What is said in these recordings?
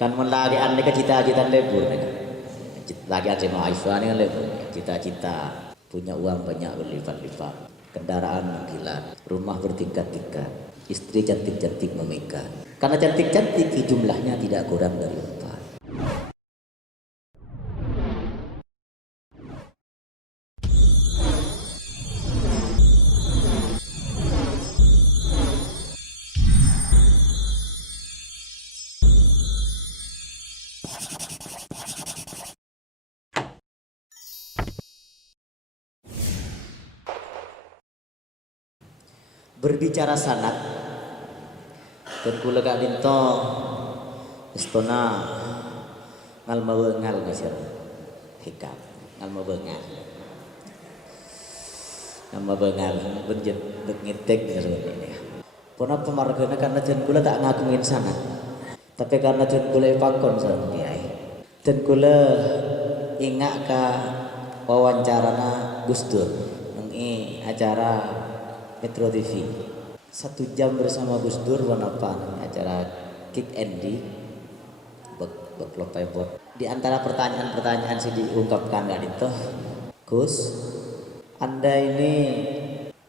Kan melagi ane ke cita-cita lebur lagi aja mahasiswa ini lebur cita-cita punya uang banyak berlipat-lipat, kendaraan mengkilat, rumah bertingkat-tingkat, istri cantik-cantik memegang. Karena cantik-cantik jumlahnya tidak kurang dari 4. Berbicara sanad dan kula gak dinto istona ngal mawengal ngasir hikam ngal mawengal benjet ngitek ini puna pemargana karena jen kula tak ngagungin sanad tapi karena jen kula pakon sareng kiai dan kula ingat ka wawancarana Gus Dur ngi acara Metro TV 1 jam bersama Gus Dur apa acara Kick Andy bot. Di antara pertanyaan-pertanyaan sih diungkapkan gak itu Gus, Anda ini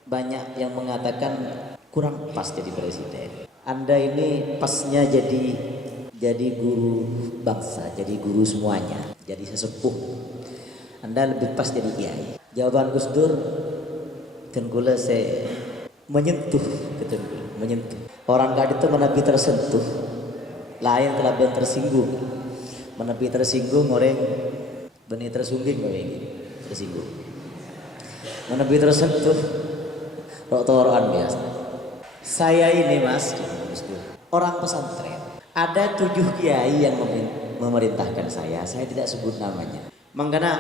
banyak yang mengatakan kurang pas jadi presiden. Anda ini pasnya jadi guru bangsa, jadi guru semuanya, jadi sesepuh. Anda lebih pas jadi kiai. Jawaban Gus Dur tenggula saya menyentuh orang kali itu menabi tersentuh lain kelabian tersinggung menabi tersinggung orang benih tersungging tersinggung menabi tersentuh rotoran biasa. Saya ini mas orang pesantren, ada 7 kiai yang memerintahkan saya tidak sebut namanya. Makanya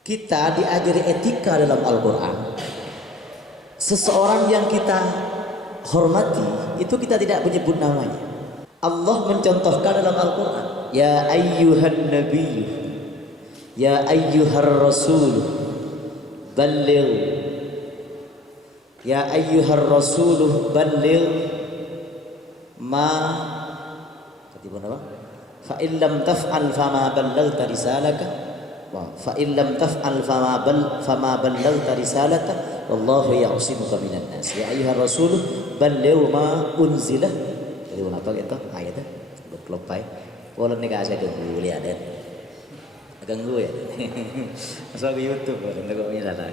kita diajari etika dalam Al-Quran. Seseorang yang kita hormati itu kita tidak menyebut namanya. Allah mencontohkan dalam Al-Quran, ya ayyuhan nabiyyu ya ayyuhar rasul balligh ya ayyuhar rasul balligh ma ketiba apa fa in lam taf'al fama ballaghta risalaka wa fa in lam taf'al fama ballaghta risalata wallahu ya'simuka minan nas ya ayyuhar rasul balligh ma unzila. Jadi apa gitu ayatnya berkelopai pola negara ganggu lihat dan ganggu ya masuk ke YouTube boleh nggak bisa lah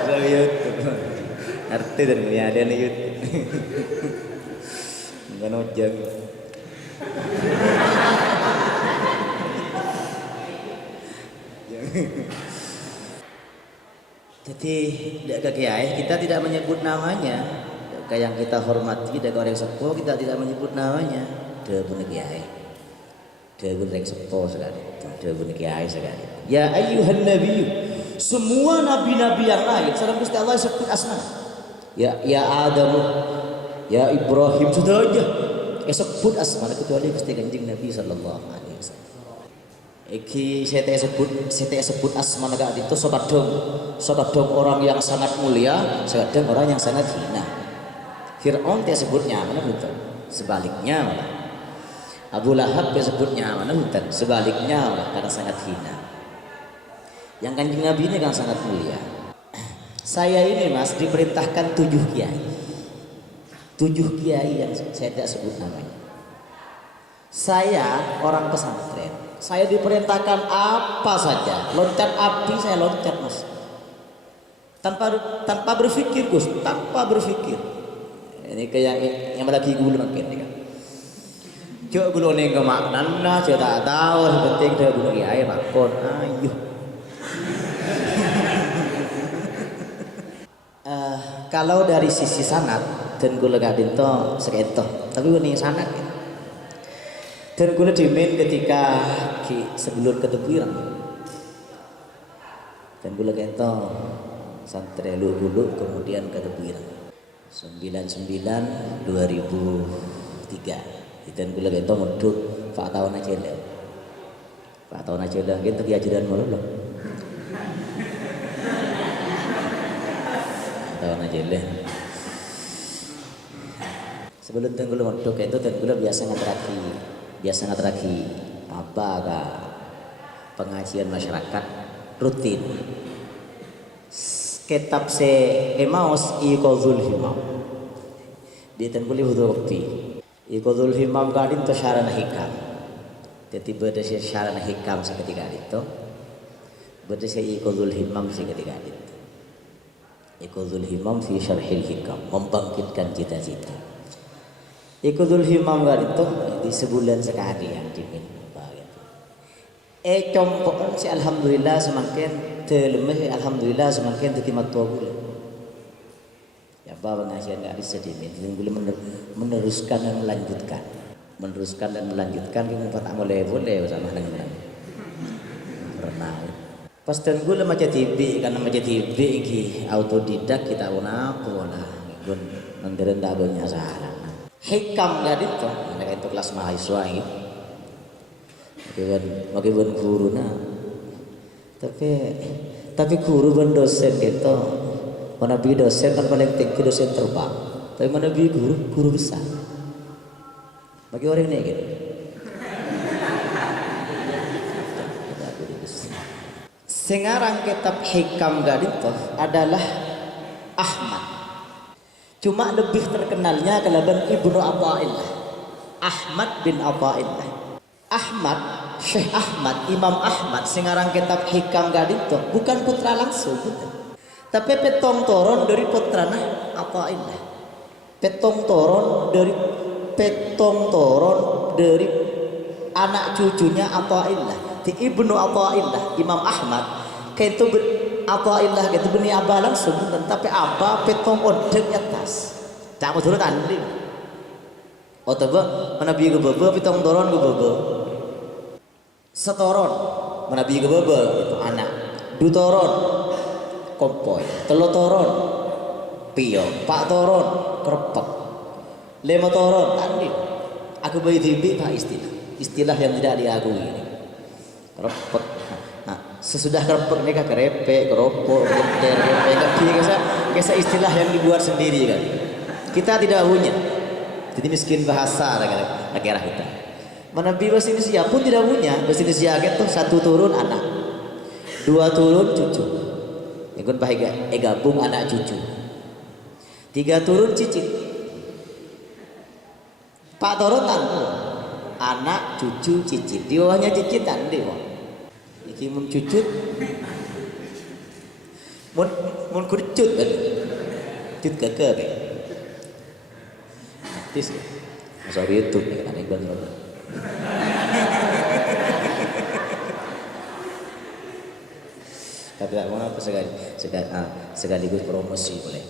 masuk ke YouTube arti dan lihat dan YouTube nggak nojang. Jadi ke kiai kita tidak menyebut namanya, kayak yang kita hormati dan orang sepuh kita tidak menyebut namanya. Dia pun kiai, dia pun orang sepuh sekali, dia pun kiai sekali. Ya ayyuhan nabiyyu, semua nabi-nabi yang lain, salam Gusti Allah sebut asma. Ya Adam, ya Ibrahim sudah aja, sebut asma kecuali Gusti Kanjeng Nabi sallallahu alaihi wasallam. Iki saya sebut asma negara itu sokadong orang yang sangat mulia, sokadong orang yang sangat hina. Fir'aun dia sebutnya mana betul, sebaliknya malah. Abu Lahab dia sebutnya mana betul, sebaliknya malah karena sangat hina. Yang Kanjeng Nabi ini kan sangat mulia. Saya ini mas diperintahkan 7 kiai yang saya tidak sebut namanya. Saya orang pesantren. Saya diperintahkan apa saja, loncat api saya loncat mas, tanpa berpikir Gus, tanpa berpikir. Ini kayak yang lagi gulu makin kan. Cuk gulu neng kemaknan lah, cuk tak tahu, penting dia gulu kiai makon, ayo. Kalau dari sisi sanad dan gula gak dinto seketo, tapi ini sanad ya. Dan gue dimin ketika sebelum ketepiran dan gue kento santri dulu kemudian ketepiran 99 2003 dan gue kento mudut Pak tahun aja lah gitu diajaran mulu loh tahun aja lah Sebelum tenggula mondok itu tenggula biasa ngatraki apa kah pengajian masyarakat rutin. Kitab se Emaus Iqadhul Himam. Di tengguli hudupi. Iqadhul Himam gadin to syarana hikam. Jadi beda se syarana hikam seketika itu. Beda se Iqadhul Himam seketika itu. Iqadhul Himam fi syarhil hikam, membangkitkan cita-cita. Iqadhul Himam gadin to di sebulan sekali yang dimin. Compok si alhamdulillah semakin terlemah, alhamdulillah semakin tertimat tua gula. Ya bawa pengajian nggak bisa dimin, gula meneruskan dan melanjutkan, Kita tak boleh sama dengan pernah. Pas dan gula macam TV, karena macam TV ki autodidak kita apa lah, gun nantiren tak banyak salah. Hikam nggak itu, mereka itu kelas mahasiswa ini. Bagaimana guru na, tapi guru dan dosen gitu, mana bi dosen kan paling tinggi dosen terbang, tapi mana bi guru besar. Bagi orang ini gitu. Sengarang kitab hikam gadito adalah Ahmad. Cuma lebih terkenalnya kalaban Ibnu Athaillah. Ahmad bin Athaillah. Syekh Ahmad, Imam Ahmad sengarang kitab hikam gadito bukan putra langsung, bukan. Tapi petong toron dari putrana Athaillah. Petong toron dari anak cucunya Athaillah. Di Ibnu Athaillah, Imam Ahmad kayak itu Athaillah kayak itu benih abah langsung, bukan. Tapi abah petong odeng atas. Tak mau turun andri. Oh tebak mana biar gebebe petong toron gebebe. Setoron menabi ke bebe itu anak, dutoron kompoy, telotoron pio, pak toron kerepek, lima toron tanding. Aku bagi tibi pak istilah yang tidak diakui ini. Kerepek. Nah, sesudah kerepek mereka kerepek, keropok, genter, mereka istilah yang dibuat sendiri kan. Kita tidak punya. Jadi miskin bahasa negara kita. Mana bahasa Indonesia pun tidak punya. Bahasa Indonesia itu satu turun anak, dua turun cucu, ikut bahagia, gabung anak cucu, tiga turun cicit, pak turun tangku, anak cucu cicit, di bawahnya cicitan deh, iki mun cucut, mun kurcut kan, cut keke, artis, sorry itu kan iban banget. Tapi tak mau apa sekaligus promosi boleh.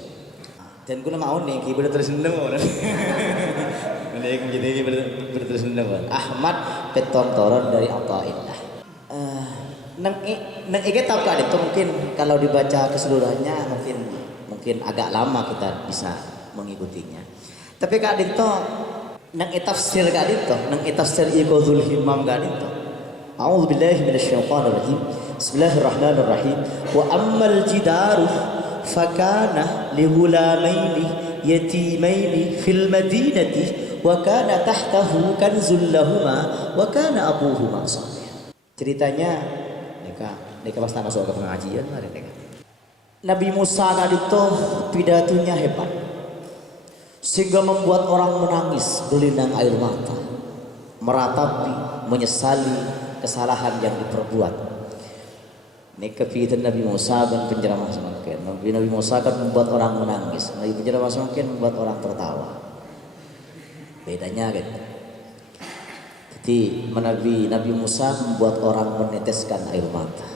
Dan kuna mau nih kibul terus nendang orang. Mending jadi kibul terus nendang. Ahmad petong toron dari Athaillah. Neng ike tahu kan itu mungkin kalau dibaca keseluruhannya mungkin agak lama kita bisa mengikutinya. Tapi kak itu nang tafsir gadito, nang tafsir Iqadhul Himam gadito. A'udzubillahi minasyaitonir rajim. Bismillahirrahmanirrahim. Wa ammal jidaru fakana lihulamaini yatimaini fil madinati wa kana tahtahu kanzul lahuma wa kana abuhuma salih. Ceritanya mereka pas masuk ke pengajian mereka. Nabi Musa gadito pidatonya hebat. Sehingga membuat orang menangis berlinang air mata, meratapi, menyesali kesalahan yang diperbuat. Ini kepikiran Nabi Musa dan penceramah semakin. Nabi Musa kan membuat orang menangis, Nabi penceramah semakin membuat orang tertawa. Bedanya gitu. Jadi Nabi Musa membuat orang meneteskan air mata,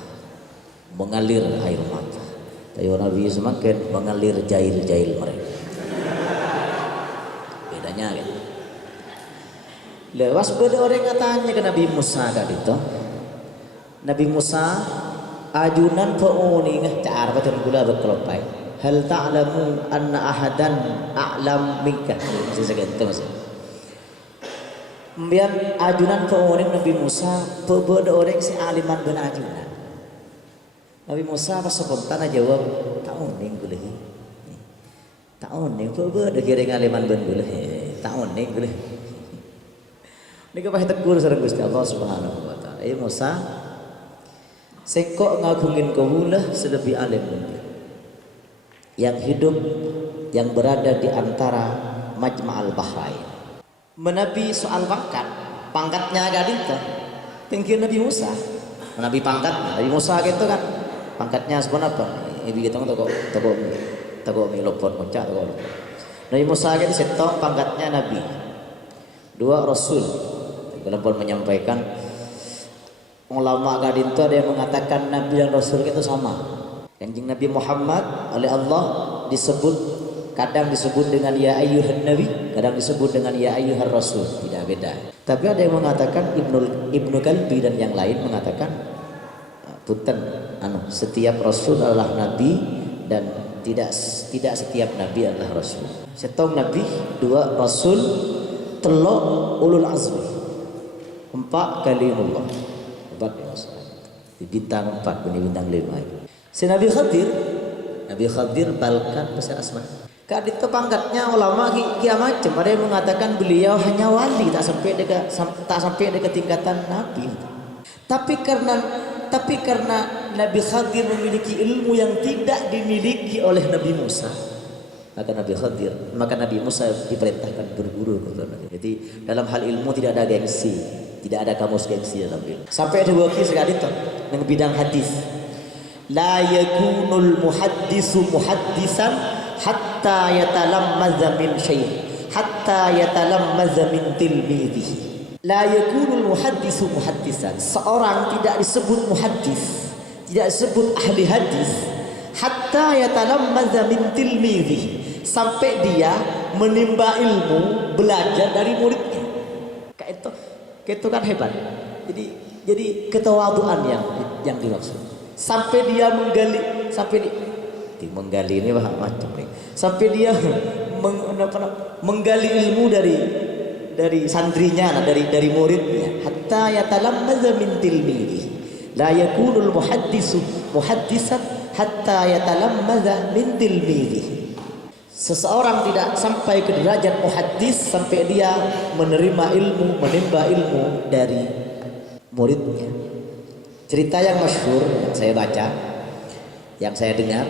mengalir air mata. Tapi Nabi semakin mengalir jail-jail mereka. Gitu. Lepas pada orang katanya ke Nabi Musa tadi itu, Nabi Musa ajunan peuni ngehtar pada gula berkelopai. Hal ta'lamu anna ahadan a'lam minka. Masih segitu masih. Kemudian ajunan peuni Nabi Musa pada orang si aliman ben ajunan. Nabi Musa pas spontan jawab tahun ning gula. Tahun ning pada kira aliman ben gula. tak unik boleh. Ini kepah tegur sareng Gusti Allah Subhanahu wa taala. Musa sekok ngagungin kaulah selebih alim yang hidup yang berada di antara Majma'al Bahrain. Menabi soal pangkatnya gadita tinggi Nabi Musa. Nabi pangkat Nabi Musa gitu kan. Pangkatnya sebenarnya apa? Ibu kita toko milopon moncak toko. Nabi Musa gitu setok pangkatnya Nabi. Dua Rasul. Kalau pun menyampaikan ulama gadita ada yang mengatakan Nabi dan Rasul itu sama. Kanjeng Nabi Muhammad oleh Allah disebut, kadang disebut dengan ya ayyuhan nabi, kadang disebut dengan ya ayyuhar rasul, tidak beda. Tapi ada yang mengatakan Ibnu Kalbi dan yang lain mengatakan setiap rasul adalah nabi dan tidak setiap nabi adalah rasul. Setong nabi, dua rasul, telo ulul azmi, 4 kalimullah. Di bintang 4 bintang 5. Si Nabi Khadir balkan besar asma. Kak itu pangkatnya ulama kia macam. Ada yang mengatakan beliau hanya wali, tak sampai ke tingkatan nabi. Tapi karena Nabi Khadir memiliki ilmu yang tidak dimiliki oleh Nabi Musa, maka Nabi Musa diperintahkan berguru kepada Nabi. Jadi dalam hal ilmu tidak ada gengsi, tidak ada kamus gengsi dalam ilmu. Sampai ada wakil sekali itu yang bidang hadis. La yakunul muhaddisu muhaddisan hatta yatalammaza min syekh, hatta yatalammaza min tilmidhihi. La yakunul muhaddisu muhaddisan, seorang tidak disebut muhaddis, tidak disebut ahli hadis hatta yatalammaza min tilmidhihi, sampai dia menimba ilmu, belajar dari muridnya. Kayak itu kan hebat. Jadi ketawaduan yang dimaksud. Sampai dia menggali ini macam nih. Sampai dia menggali ilmu dari santrinya, dari muridnya. Hatta yatalammaza min tilmihi. La yakunul muhaddisu muhaddisan hatta yatalammaza min tilmihi. Seseorang tidak sampai ke derajat muhaddis sampai dia menerima ilmu, menimba ilmu dari muridnya. Cerita yang masyhur yang saya baca, yang saya dengar,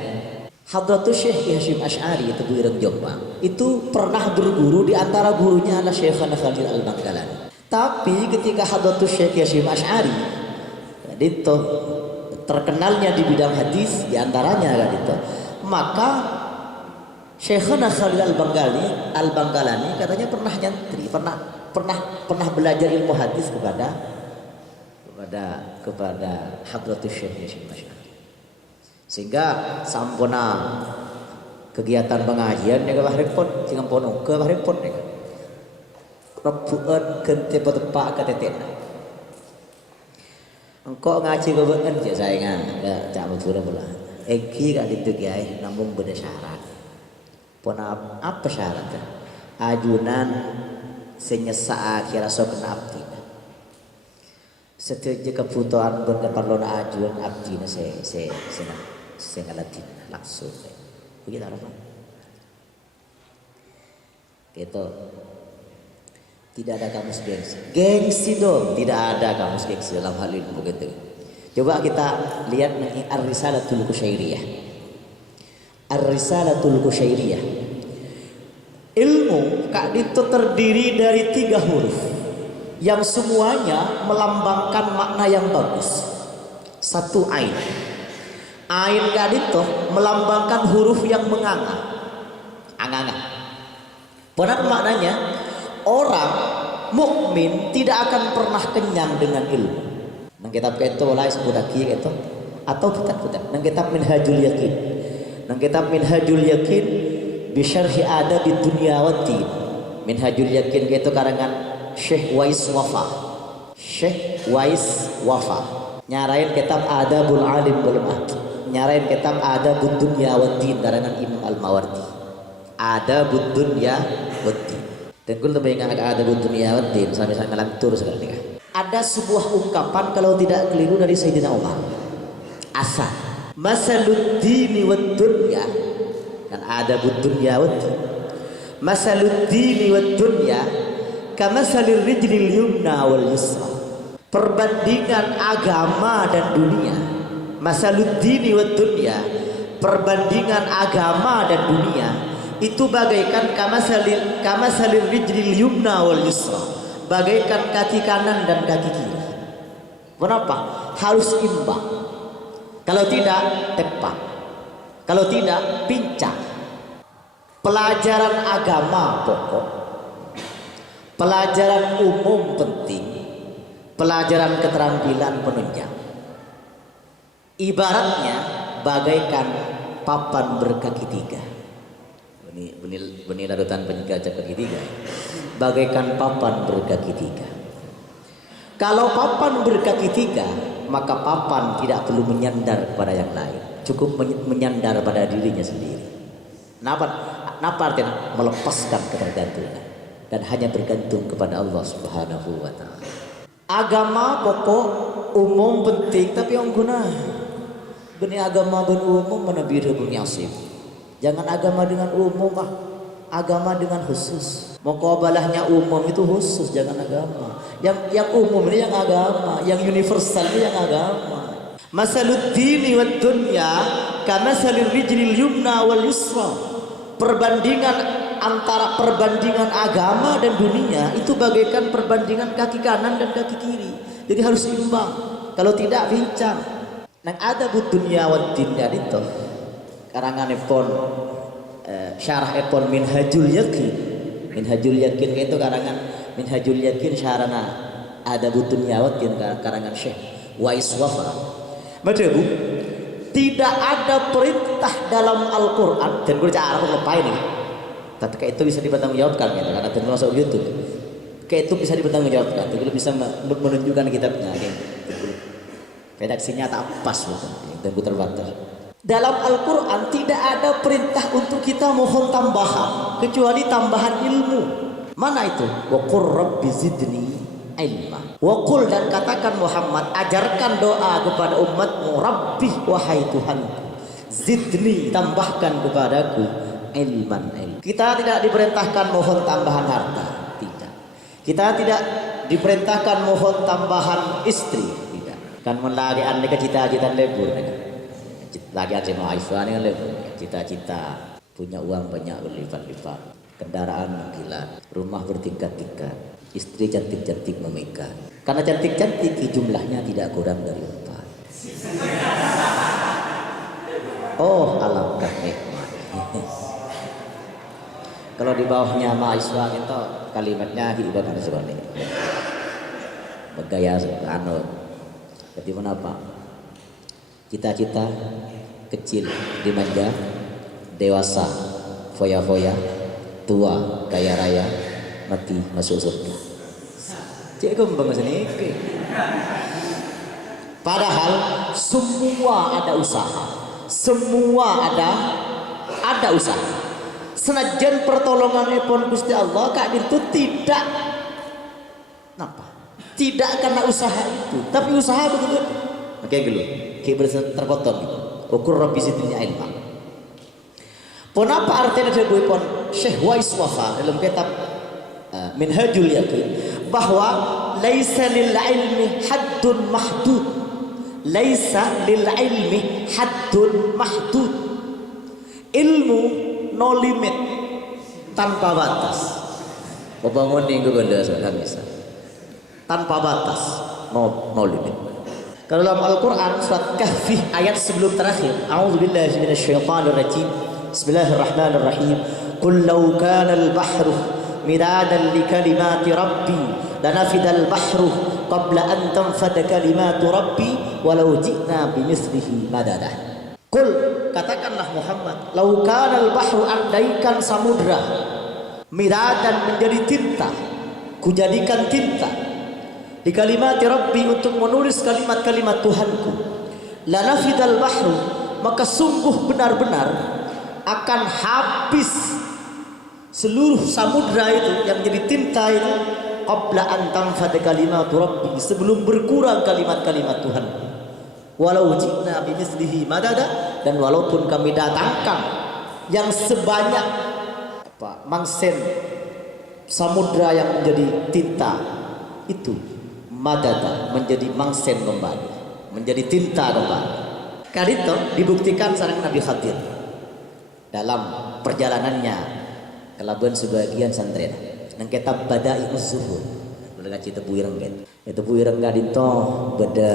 Hadratus Syekh Hasyim Asy'ari itu Ireng Jombang itu pernah berguru, di antara gurunya adalah Syekhana Khalil Al-Bangkalani. Tapi ketika Hadratus Syekh Hasyim Asy'ari itu terkenalnya di bidang hadis, di antaranya itu, maka Syekhana Khalil Al-Bangkalani katanya pernah nyantri, pernah belajar ilmu hadis kepada Hadratus Syekh Hasyim Asy'ari. Sehingga sampuna kegiatan pengajian ya kebah repot, sing ampun ke bah repot ya. Rebueun keun teu tepak ka tetena. Engko ngaji kebeun je saengan, da cak mutura pula. Eki ka ditu kiai namung beda syarat. Pon apa syaratnya? Ajunan senyesa akhir sok abdi. Setiap kebutuhan berkeperluan ajuan abdi saya ngalatin langsung begitu apa gitu. Tidak ada kamus gengsi dong, tidak ada kamus gengsi dalam hal ini begitu. Coba kita lihat nih Ar-Risalatul Qusyairiyah. Ar-Risalatul Qusyairiyah, ilmu kak itu terdiri dari 3 huruf yang semuanya melambangkan makna yang bagus. 1 ain. Ain kadito melambangkan huruf yang menganga. Anganga. Benar maknanya, orang mukmin tidak akan pernah kenyang dengan ilmu. Nang kitab itu mulai sebudaki itu atau kitab nang kitab Minhajul Yakin. Nang kitab Minhajul Yakin bi syarhi adabid dunya waddin. Minhajul Yakin itu karangan Syekh Wais Wafa nyarain kitab Adabul Alim wal Mahdi, nyarain kitab Adabud Dunya Waddin karangan Imam Al-Mawardi. Adabud Dunya Waddin. Dan kul tebayang Adabud Dunya Waddin sampai ngalantur sekali. Ada sebuah ungkapan kalau tidak keliru dari Sayyidina Umar. Asa masalud dini wad dunya, kan Adabud Dunya Waddin. Masalud dini wad dunya kamasalir rijlil yumna wal yusra. Perbandingan agama dan dunia, masalud dini wad dunya, perbandingan agama dan dunia itu bagaikan kamasalir rijlil yumna wal yusra, bagaikan kaki kanan dan kaki kiri. Kenapa? Harus imbang. Kalau tidak tepat, kalau tidak pincang. Pelajaran agama pokok, pelajaran umum penting, pelajaran keterampilan penunjang. Ibaratnya bagaikan papan berkaki tiga. Benih larutan penjaga kaki tiga. Bagaikan papan berkaki tiga. Kalau papan berkaki tiga, maka papan tidak perlu menyandar kepada yang lain, cukup menyandar pada dirinya sendiri. Kenapa artinya? Melepaskan ketergantungan dan hanya bergantung kepada Allah Subhanahu wa ta'ala. Agama pokok, umum penting, tapi yang guna benih agama ben umum mana beda punya asif. Jangan agama dengan umum agama dengan khusus. Muqabalahnya umum itu khusus, jangan agama. Yang umum ini yang agama, yang universal ini yang agama. Masalud dini wad dunya kamasalir rijlil yumna wal yusra. Perbandingan antara perbandingan agama dan dunia itu bagaikan perbandingan kaki kanan dan kaki kiri. Jadi harus imbang. Kalau tidak bincang. Nang ada but dunia wad dunya itu karangan epon syarah epon Minhajul Yakin. Minhajul Yakin itu karangan Minhajul Yakin syarana ada but dunya wad dunya karangan Syekh Wais Wafa. Betul Bu? Tidak ada perintah dalam Al-Quran dan gue cara ngapain nih, tapi kayak itu bisa dipertanggungjawabkan gitu, karena itu masuk YouTube, kayak itu bisa dipertanggungjawabkan, itu bisa menunjukkan kitabnya gitu. Redaksinya tak pas gitu, dan gue terbatas. Dalam Al-Quran tidak ada perintah untuk kita mohon tambahan kecuali tambahan ilmu. Mana itu? Wa qur rabbi zidni ilma. Wa qul, dan katakan Muhammad, ajarkan doa kepada umatmu, Rabbi, wahai Tuhanku, zidni, tambahkan kepadaku ilman. Kita tidak diperintahkan mohon tambahan harta, tidak. Kita tidak diperintahkan mohon tambahan istri, tidak. Kan melagi anda ke cita-cita lebur, lagi aja mau Aisyah ini lebur, cita-cita punya uang banyak berlipat-lipat, kendaraan mengkilat, rumah bertingkat-tingkat, istri cantik-cantik memegang. Karena cantik-cantik jumlahnya tidak kurang dari 4. Oh, alangkah nikmat. Kalau di bawahnya mahasiswa itu kalimatnya ibadah seperti ini. Bergaya anut. Jadi kenapa? Cita-cita kecil dimanja, dewasa foya-foya, tua kaya raya, mati masuk surga. Cik kembang sini. Padahal semua ada usaha, semua ada usaha. Senajan pertolongan epon Gusti Allah kak itu tidak napa? Tidak karena usaha itu, tapi usaha betul-betul. Oke dulu, kayak terpotong. Ukur Rabbi zidni ilma. Pon apa artinya dari pon Syekh Wais Wafa dalam kitab Minhajul Yakin, bahwa laisa lil ilmi haddun mahdud, laisa lil ilmi haddun mahdud. Ilmu no limit, tanpa batas. Membangun minggu benda sudah bisa tanpa batas, no limit. Kalau dalam Al-Quran surat Kahfi ayat sebelum terakhir, a'udzubillahi minasyaitonirrajim, bismillahirrahmanirrahim, qul law kana al-bahru midadan li kalimati rabbi lanafidal bahru qabla an tanfada kalimatu rabbi walau ji'na bimithlihi madada. Qul, katakanlah Muhammad, law kana al-bahru, andaikan samudra midadan menjadi tinta, kujadikan tinta di kalimati rabbi, untuk menulis kalimat-kalimat Tuhanku, lanafidal bahru, maka sungguh benar-benar akan habis seluruh samudra itu yang jadi tinta itu, qabla an tanfada kalimatu rabbi, sebelum berkurang kalimat-kalimat Tuhan. Walau ji'na bimithlihi madada, dan walaupun kami datangkan yang sebanyak Pak mangsen samudra yang menjadi tinta itu madada menjadi mangsen kembali, menjadi tinta kembali. Kali itu dibuktikan sareng Nabi Khadir dalam perjalanannya ke Labuan sebagian santren nang kitab Bada'i'uz Zuhur lega cita buireng kan itu buireng gadito beda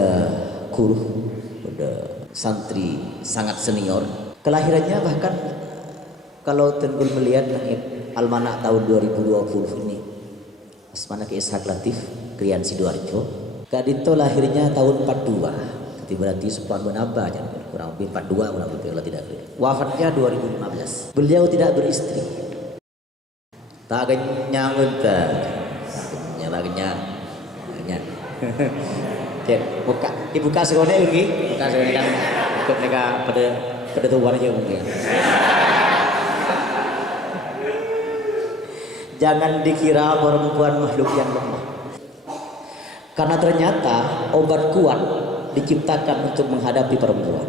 guru beda santri sangat senior kelahirannya bahkan kalau tenggul melihat almanak tahun 2020 ini Asmana Ki Ishak Latif Krian Sidoarjo gadito lahirnya tahun 42 berarti sepan menambah kurang lebih 42 kurang lebih kalau tidak wafatnya 2015 beliau tidak beristri tak kenyang entah nyala kenyang buka dibuka sekolah lagi buka sekolah kan ikut mereka pada tuan aja mungkin jangan dikira perempuan makhluk yang lemah karena ternyata obat kuat diciptakan untuk menghadapi perempuan.